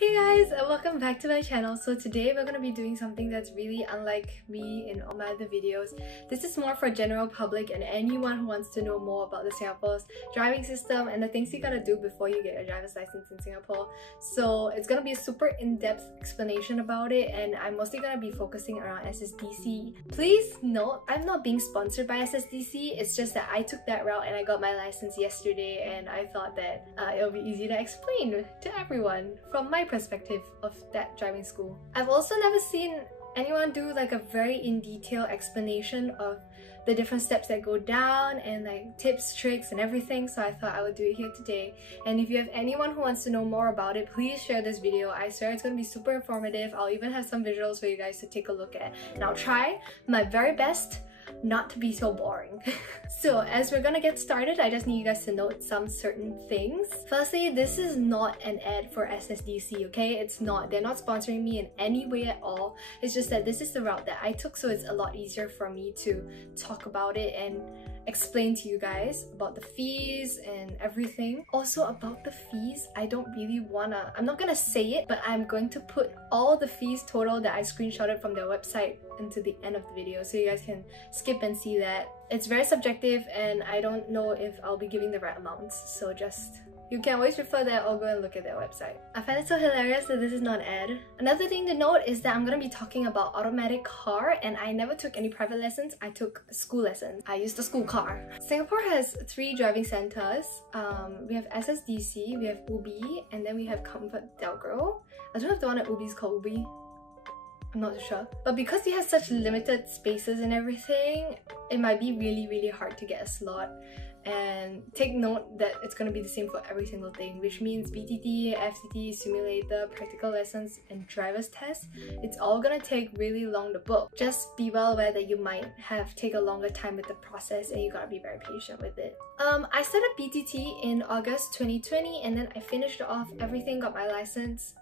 Hey guys, and welcome back to my channel. So today we're going to be doing something that's really unlike me in all my other videos. This is more for general public and anyone who wants to know more about the Singapore's driving system and the things you gotta do before you get your driver's license in Singapore. So it's gonna be a super in-depth explanation about it, and I'm mostly gonna be focusing around SSDC. Please note, I'm not being sponsored by SSDC. It's just that I took that route and I got my license yesterday, and I thought that it'll be easy to explain to everyone from my perspective of that driving school. I've also never seen anyone do like a very in-detail explanation of the different steps that go down and like tips, tricks and everything, so I thought I would do it here today. And if you have anyone who wants to know more about it, please share this video. I swear it's gonna be super informative. I'll even have some visuals for you guys to take a look at, and I'll try my very best not to be so boring. So as we're gonna get started, I just need you guys to note some certain things. Firstly, this is not an ad for SSDC, okay? It's not. They're not sponsoring me in any way at all. It's just that this is the route that I took, so it's a lot easier for me to talk about it and explain to you guys about the fees and everything. Also about the fees, I don't really wanna, I'm not gonna say it, but I'm going to put all the fees total that I screenshotted from their website into the end of the video, so you guys can skip and see that. It's very subjective and I don't know if I'll be giving the right amounts, so just, you can always refer that or go and look at their website. I find it so hilarious that this is not an ad. Another thing to note is that I'm gonna be talking about automatic car, and I never took any private lessons. I took school lessons. I used a school car. Singapore has 3 driving centers. We have SSDC, we have Ubi, and then we have Comfort Delgro. I don't know if the one at Ubi is called Ubi. I'm not sure. But because they have such limited spaces and everything, it might be really hard to get a slot. And take note that it's going to be the same for every single thing, which means BTT, FTT, simulator, practical lessons, and driver's test. It's all going to take really long to book. Just be well aware that you might take a longer time with the process, and you gotta be very patient with it. I started BTT in August 2020, and then I finished off everything, got my license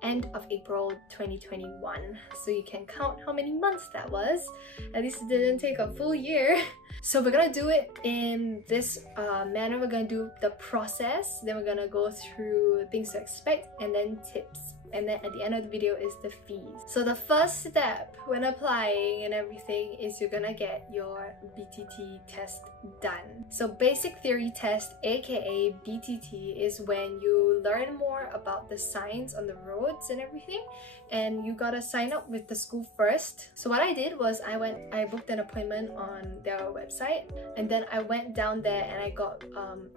end of April 2021. So you can count how many months that was. At least it didn't take a full year. So we're gonna do it in this manner. We're gonna do the process, then we're gonna go through things to expect, and then tips. And then at the end of the video is the fees. So the first step when applying and everything is you're gonna get your BTT test done. So basic theory test, aka BTT, is when you learn more about the signs on the roads and everything, and you gotta sign up with the school first. So what I did was I booked an appointment on their website, and then I went down there and I got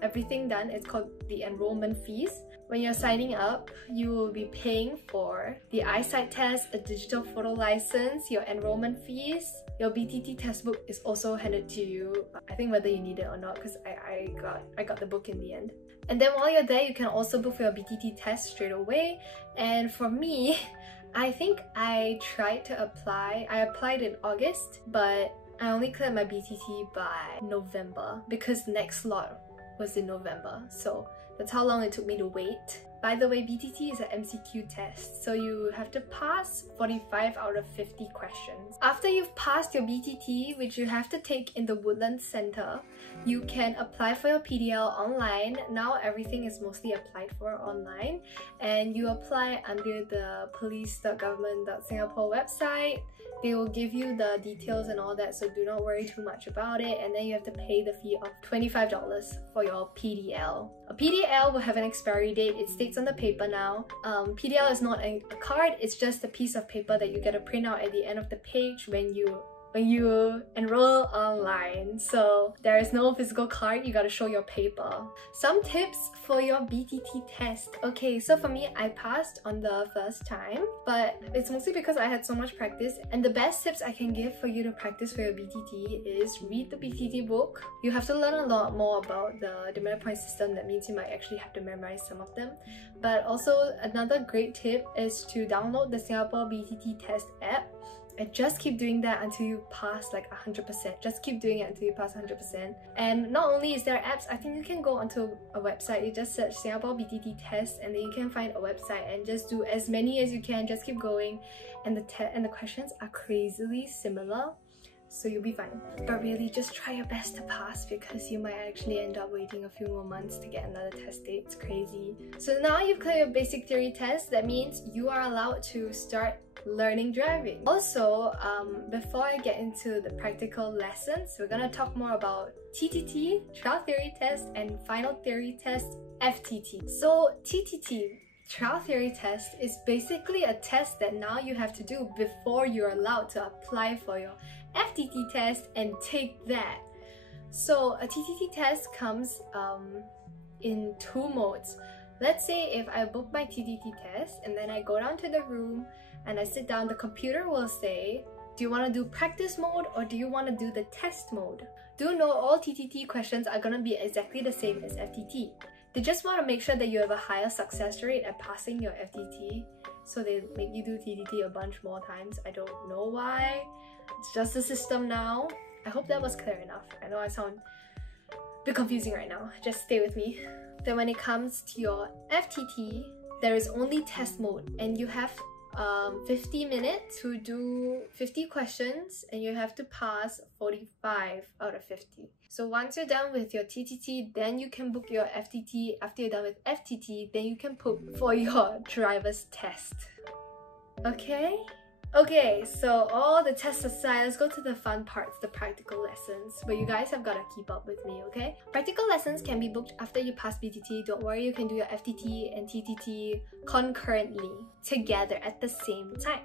everything done. It's called the enrollment fees. When you're signing up, you will be paying for the eyesight test, a digital photo license, your enrollment fees. Your BTT test book is also handed to you. I think whether you need it or not, because I got the book in the end. And then while you're there, you can also book for your BTT test straight away. And for me, I think I tried to apply. I applied in August, but I only cleared my BTT by November because the next slot was in November. So that's how long it took me to wait. By the way, BTT is an MCQ test, so you have to pass 45 out of 50 questions. After you've passed your BTT, which you have to take in the Woodlands Centre, you can apply for your PDL online. Now everything is mostly applied for online, and you apply under the police.government.singapore website. They will give you the details and all that, so do not worry too much about it. And then you have to pay the fee of $25 for your PDL. A PDL will have an expiry date. It states on the paper now. PDL is not a card, it's just a piece of paper that you get to print out at the end of the page when you enroll online. So there is no physical card, you gotta show your paper. Some tips for your BTT test. Okay, so for me, I passed on the first time, but it's mostly because I had so much practice. And the best tips I can give for you to practice for your BTT is read the BTT book. You have to learn a lot more about the minute point system. That means you might actually have to memorize some of them. But also another great tip is to download the Singapore BTT test app. And just keep doing that until you pass like 100%. Just keep doing it until you pass 100%. And not only is there apps, I think you can go onto a website. You just search Singapore BTT test, and then you can find a website and just do as many as you can. Just keep going, and the questions are crazily similar. so you'll be fine. But really, just try your best to pass because you might actually end up waiting a few more months to get another test date. It's crazy. So now you've cleared your basic theory test. That means you are allowed to start learning driving. Also, before I get into the practical lessons, we're gonna talk more about TTT, trial theory test, and final theory test, FTT. So TTT, trial theory test, is basically a test that now you have to do before you're allowed to apply for your FTT test and take that. So a TTT test comes in two modes. Let's say if I book my TTT test and then I go down to the room and I sit down, the computer will say, do you want to do practice mode or do you want to do the test mode? Do know all TTT questions are going to be exactly the same as FTT. They just want to make sure that you have a higher success rate at passing your FTT, so they make you do TTT a bunch more times. I don't know why. It's just the system now. I hope that was clear enough. I know I sound a bit confusing right now. Just stay with me. Then when it comes to your FTT, there is only test mode and you have 50 minutes to do 50 questions and you have to pass 45 out of 50. So once you're done with your TTT, then you can book your FTT. After you're done with FTT, then you can book for your driver's test. Okay? Okay, so all the tests aside, let's go to the fun parts, the practical lessons, but you guys have got to keep up with me, okay? Practical lessons can be booked after you pass BTT. Don't worry, you can do your FTT and TTT concurrently, together at the same time.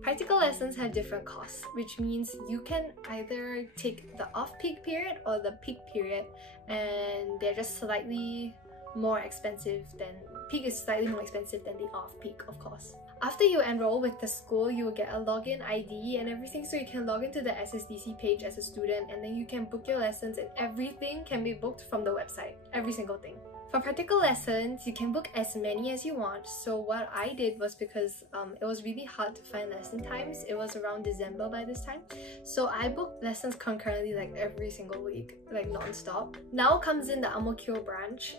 Practical lessons have different costs, which means you can either take the off-peak period or the peak period, and they're just slightly more expensive than... Peak is slightly more expensive than the off-peak, of course. After you enroll with the school, you will get a login ID and everything, so you can log into the SSDC page as a student and then you can book your lessons, and everything can be booked from the website. Every single thing. For practical lessons, you can book as many as you want. So what I did was, because it was really hard to find lesson times, it was around December by this time, so I booked lessons concurrently like every single week, like non-stop. Now comes in the Ang Mo Kio branch.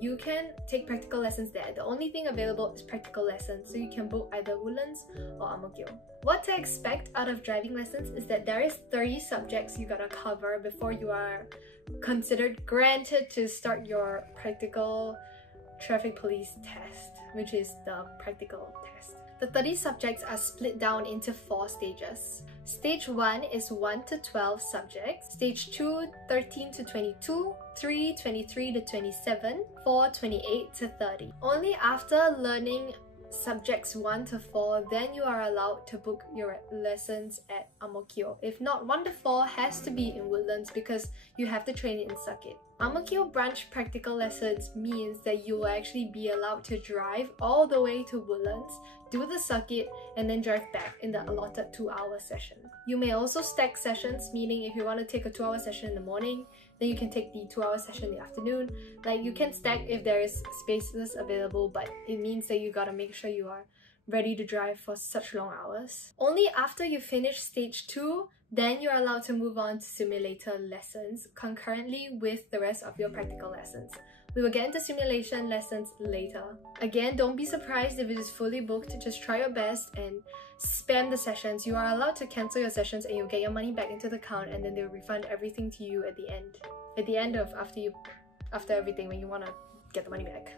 You can take practical lessons there. The only thing available is practical lessons, so you can book either Woodlands or Ang Mo Kio. What to expect out of driving lessons is that there is 30 subjects you gotta cover before you are considered granted to start your practical traffic police test, which is the practical test. The 30 subjects are split down into 4 stages. Stage 1 is 1 to 12 subjects, Stage 2 13 to 22, 3 23 to 27, 4 28 to 30. Only after learning subjects 1 to 4, then you are allowed to book your lessons at Ang Mo Kio. If not, 1 to 4 has to be in Woodlands because you have to train it in circuit. Ang Mo Kio branch practical lessons means that you will actually be allowed to drive all the way to Woodlands, do the circuit, and then drive back in the allotted 2-hour session. You may also stack sessions, meaning if you want to take a 2-hour session in the morning, then you can take the 2-hour session in the afternoon. Like, you can stack if there is spaces available, but it means that you gotta make sure you are ready to drive for such long hours. Only after you finish stage 2, then you're allowed to move on to simulator lessons concurrently with the rest of your practical lessons. We will get into simulation lessons later. Again, don't be surprised if it is fully booked. Just try your best and spam the sessions. You are allowed to cancel your sessions and you'll get your money back into the account, and then they'll refund everything to you at the end. At the end of after everything, when you want to get the money back.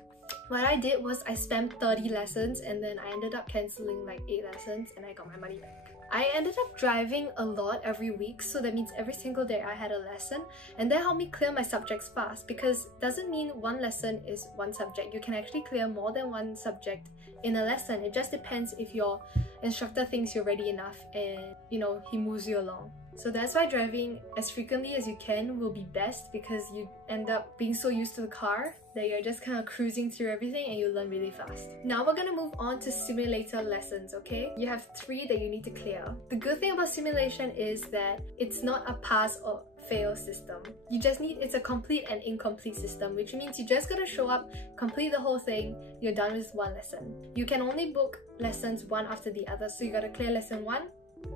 What I did was I spammed 30 lessons and then I ended up cancelling like 8 lessons and I got my money back. I ended up driving a lot every week, so that means every single day I had a lesson, and that helped me clear my subjects fast, because it doesn't mean one lesson is one subject. You can actually clear more than one subject in a lesson. It just depends if your instructor thinks you're ready enough and, you know, he moves you along. So that's why driving as frequently as you can will be best, because you end up being so used to the car that you're just kind of cruising through everything and you learn really fast. Now we're gonna move on to simulator lessons, okay? You have 3 that you need to clear. The good thing about simulation is that it's not a pass or fail system. It's a complete and incomplete system, which means you just gotta show up, complete the whole thing, you're done with one lesson. You can only book lessons one after the other, so you gotta clear lesson 1,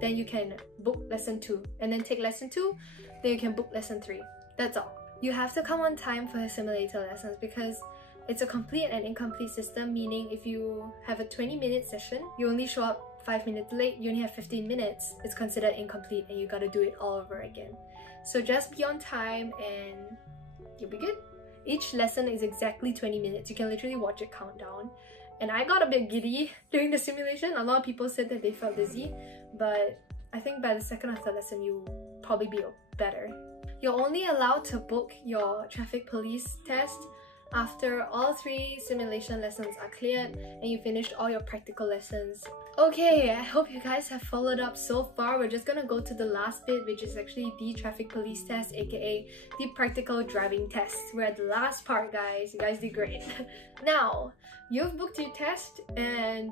then you can book lesson 2, and then take lesson 2, then you can book lesson 3. That's all. You have to come on time for your simulator lessons because it's a complete and incomplete system, meaning if you have a 20-minute session, you only show up 5 minutes late, you only have 15 minutes, it's considered incomplete and you gotta do it all over again. So just be on time and you'll be good. Each lesson is exactly 20 minutes. You can literally watch it count down. And I got a bit giddy during the simulation. A lot of people said that they felt dizzy, but I think by the second or third lesson you'll probably be better. You're only allowed to book your traffic police test after all 3 simulation lessons are cleared and you finished all your practical lessons. Okay, I hope you guys have followed up so far. We're just gonna go to the last bit, which is actually the traffic police test, aka the practical driving test. We're at the last part, guys. You guys did great. Now, you've booked your test and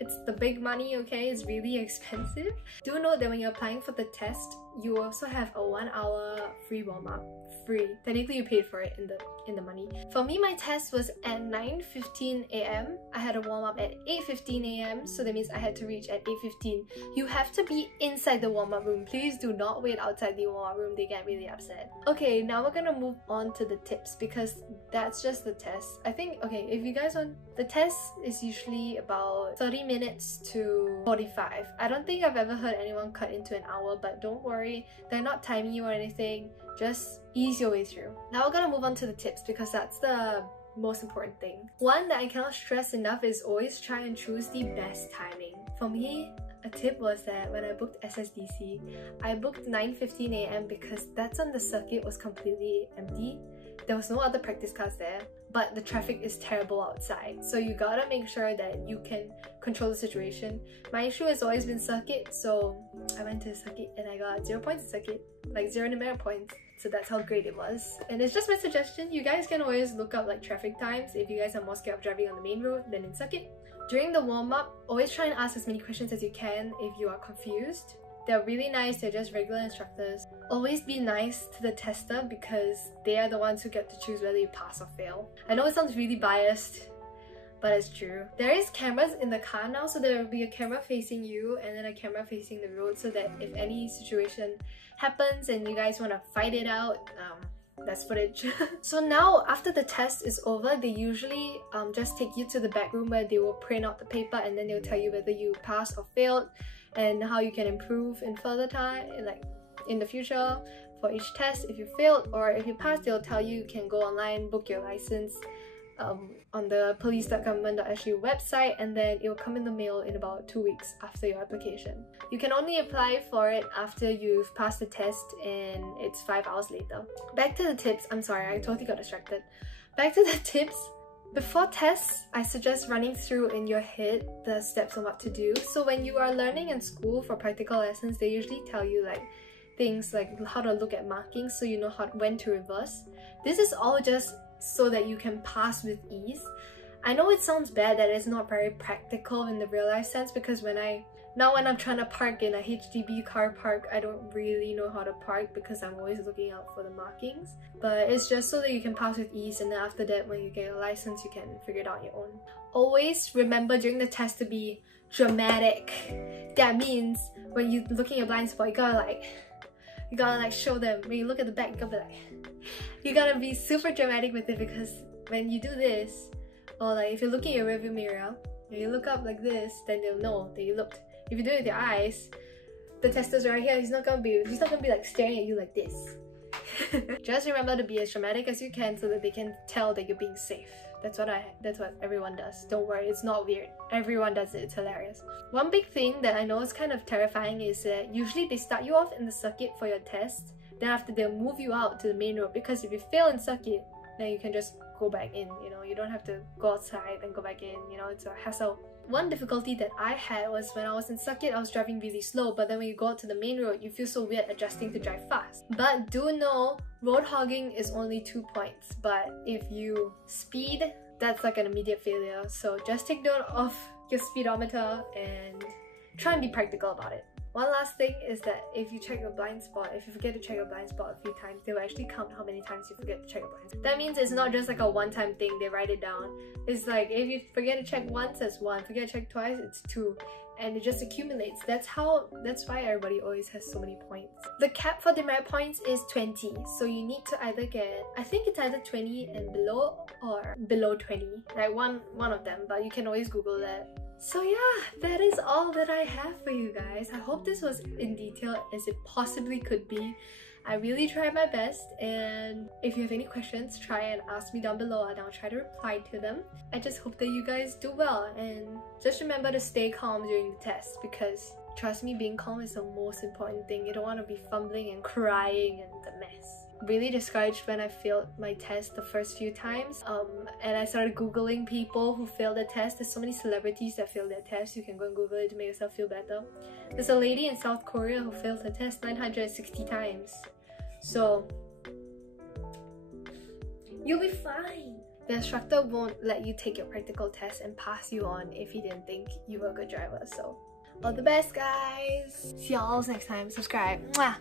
it's the big money, okay? It's really expensive. Do note that when you're applying for the test, you also have a 1 hour free warm-up. Free. Technically you paid for it in the money. For me, my test was at 9:15 AM. I had a warm-up at 8:15 AM, so that means I had to reach at 8:15. You have to be inside the warm-up room. Please do not wait outside the warm-up room, they get really upset. Okay, now we're gonna move on to the tips because that's just the test. I think, okay, if you guys want, the test is usually about 30 minutes to 45. I don't think I've ever heard anyone cut into an hour, but don't worry, they're not timing you or anything. Just ease your way through. Now we're gonna move on to the tips because that's the most important thing. One that I cannot stress enough is always try and choose the best timing. For me, a tip was that when I booked SSDC, I booked 9:15 AM because that's when the circuit was completely empty. There was no other practice cars there, but the traffic is terrible outside. So you gotta make sure that you can control the situation. My issue has always been circuit, so I went to the circuit and I got 0 points in circuit, like 0 numeric points. So that's how great it was. And it's just my suggestion. You guys can always look up like traffic times if you guys are more scared of driving on the main road than in circuit. During the warm-up, always try and ask as many questions as you can if you are confused. They're really nice, they're just regular instructors. Always be nice to the tester because they are the ones who get to choose whether you pass or fail. I know it sounds really biased, but it's true. There is cameras in the car now, so there will be a camera facing you and then a camera facing the road so that if any situation happens and you guys want to fight it out, that's footage. So now, after the test is over, they usually just take you to the back room where they will print out the paper and then they'll tell you whether you passed or failed and how you can improve in further time, like in the future for each test. If you failed or if you passed, they'll tell you can go online, book your license on the police.government.sg website, and then it will come in the mail in about 2 weeks after your application. You can only apply for it after you've passed the test and it's 5 hours later. Back to the tips. I'm sorry, I totally got distracted. Back to the tips. Before tests, I suggest running through in your head the steps on what to do. So when you are learning in school for practical lessons, they usually tell you like things like how to look at markings so you know when to reverse. This is all just so that you can pass with ease. I know it sounds bad that it's not very practical in the real life sense because when I'm trying to park in a HDB car park, I don't really know how to park because I'm always looking out for the markings. But it's just so that you can pass with ease, and then after that, when you get your license, you can figure it out on your own. Always remember during the test to be dramatic. That means when you're looking at your blind spot, you gotta like show them. When you look at the back, you gotta be super dramatic with it because when you do this, or like if you're looking at your rearview mirror, and you look up like this, then they'll know that you looked. If you do it with your eyes, the tester's right here, he's not gonna be like staring at you like this. Just remember to be as dramatic as you can so that they can tell that you're being safe. That's what everyone does. Don't worry, it's not weird. Everyone does it, it's hilarious. One big thing that I know is kind of terrifying is that usually they start you off in the circuit for your test, then after they'll move you out to the main road because if you fail in circuit, then you can just go back in, you know, you don't have to go outside and go back in, you know, it's a hassle. One difficulty that I had was when I was in circuit, I was driving really slow, but then when you go out to the main road, you feel so weird adjusting to drive fast. But do know, road hogging is only 2 points, but if you speed, that's like an immediate failure. So just take note of your speedometer and try and be practical about it. One last thing is that if you check your blind spot, if you forget to check your blind spot a few times, they will actually count how many times you forget to check your blind spot. That means it's not just like a one-time thing, they write it down. It's like if you forget to check once, it's 1. Forget to check twice, it's 2. And it just accumulates. That's why everybody always has so many points. The cap for demerit points is 20. So you need to either get, I think it's either 20 and below or below 20. Like one of them, but you can always Google that. So yeah, that is all that I have for you guys. I hope this was in detail as it possibly could be. I really tried my best, and if you have any questions, try and ask me down below and I'll try to reply to them. I just hope that you guys do well, and just remember to stay calm during the test, because trust me, being calm is the most important thing. You don't want to be fumbling and crying and the mess. Really discouraged when I failed my test the first few times, and I started googling people who failed the test. There's so many celebrities that failed their test. You can go and google it to make yourself feel better. There's a lady in South Korea who failed her test 960 times. So you'll be fine. The instructor won't let you take your practical test and pass you on if he didn't think you were a good driver. So all the best, guys. See y'all next time. Subscribe. Mwah.